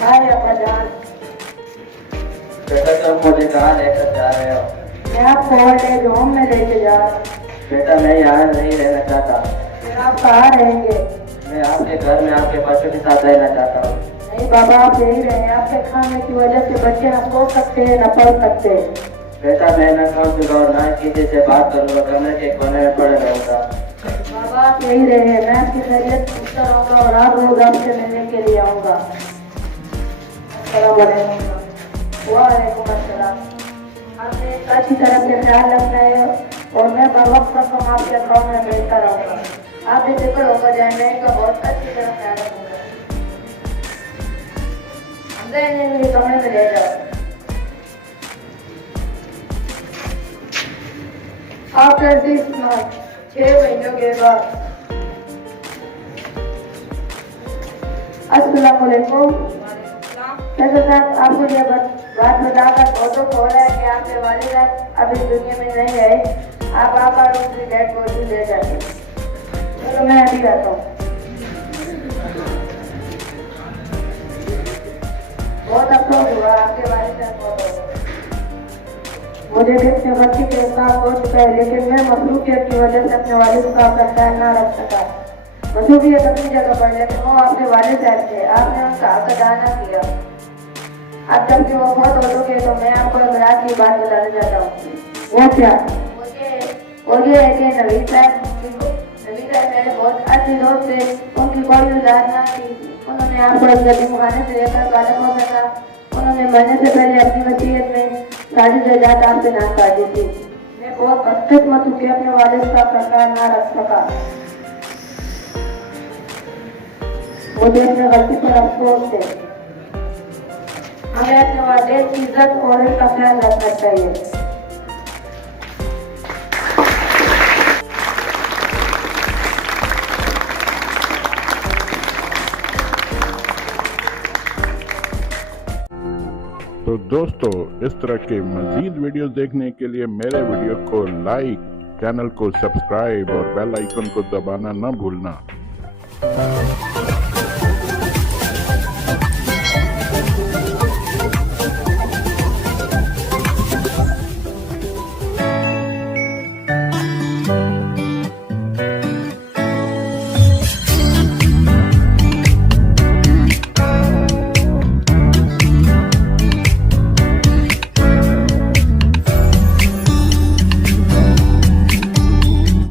हाय अब्बा जान। बेटा तुम मुझे कहाँ लेकर जा रहे हो? मैं आपको ओल्ड एज होम में लेके जा रहा हूँ। बेटा मैं यहाँ नहीं रहना चाहता। फिर आप कहाँ रहेंगे? मैं आपके घर में आपके बच्चों के साथ रहना चाहता हूँ। नहीं बाबा, आप यही रहें। आपके खाने की वजह से बच्चे न सो सकते हैं न पढ़ सकते। बेटा मैं न काउंसलर और न किसी से बात करूँगा, कमरे के कोने में पड़े रहूँगा। बाबा आप यही रहे, मैं आपकी खैरियत पूछता रहूँगा और आप रोज आपसे मिलने के लिए आऊँगा। वालेकुम अस्सलाम। आपने अच्छी तरह से ख्याल रखना है और मैं बर वक्त रकम आपके अकाउंट में भेजता रहूँगा। आप बेफिक्र होकर जाए, मैं इनका बहुत अच्छी तरह ख्याल रखूँगा। मेरे कमरे में ले जाओ। आफ्टर 6 months, 6 महीनों के बाद। अस्सलाम वालेकुम। डॉक्टर साहब, आपको ये बात बताकर बहुत दुख हो रहा है कि आपके वालिदा अब इस दुनिया में नहीं रहे। आप आकर उनकी डेड बॉडी ले जाते। चलो मैं अभी आता हूँ। बहुत अफसोस हुआ, आपके वालिदा बहुत हो गए। मुझे भी अपने बच्चे के साथ हो चुका है, लेकिन मैं मसरूफियत की वजह से अपने वालिद का अपना ख्याल ना रख सका। मसरूफियत अपनी जगह पर, लेकिन वो आपके वालिद साहब थे, आपने उनका हक अदा न किया। अब जब वो बहुत हो चुके तो मैं आपको एक रात की बात बताना चाहता हूँ। वो क्या? वो ये है कि नवीद साहब मेरे बहुत अच्छे दोस्त थे। उनकी कोई औलाद ना थी। उन्होंने आपको एक यतीम खाने से लेकर बालक हो सका। उन्होंने मरने से पहले अपनी वसीयत में सारी जायदाद आपसे ना कर दी थी। मैं बहुत बदकिस्मत हूँ कि अपने वालिद का प्रकार ना रख सका। मुझे अपने गलती पर अफसोस है। हमें अपने वालिद की इज्जत और उसका ख्याल रखना चाहिए। तो दोस्तों, इस तरह के मज़ीद वीडियोस देखने के लिए मेरे वीडियो को लाइक, चैनल को सब्सक्राइब और बेल आइकन को दबाना ना भूलना।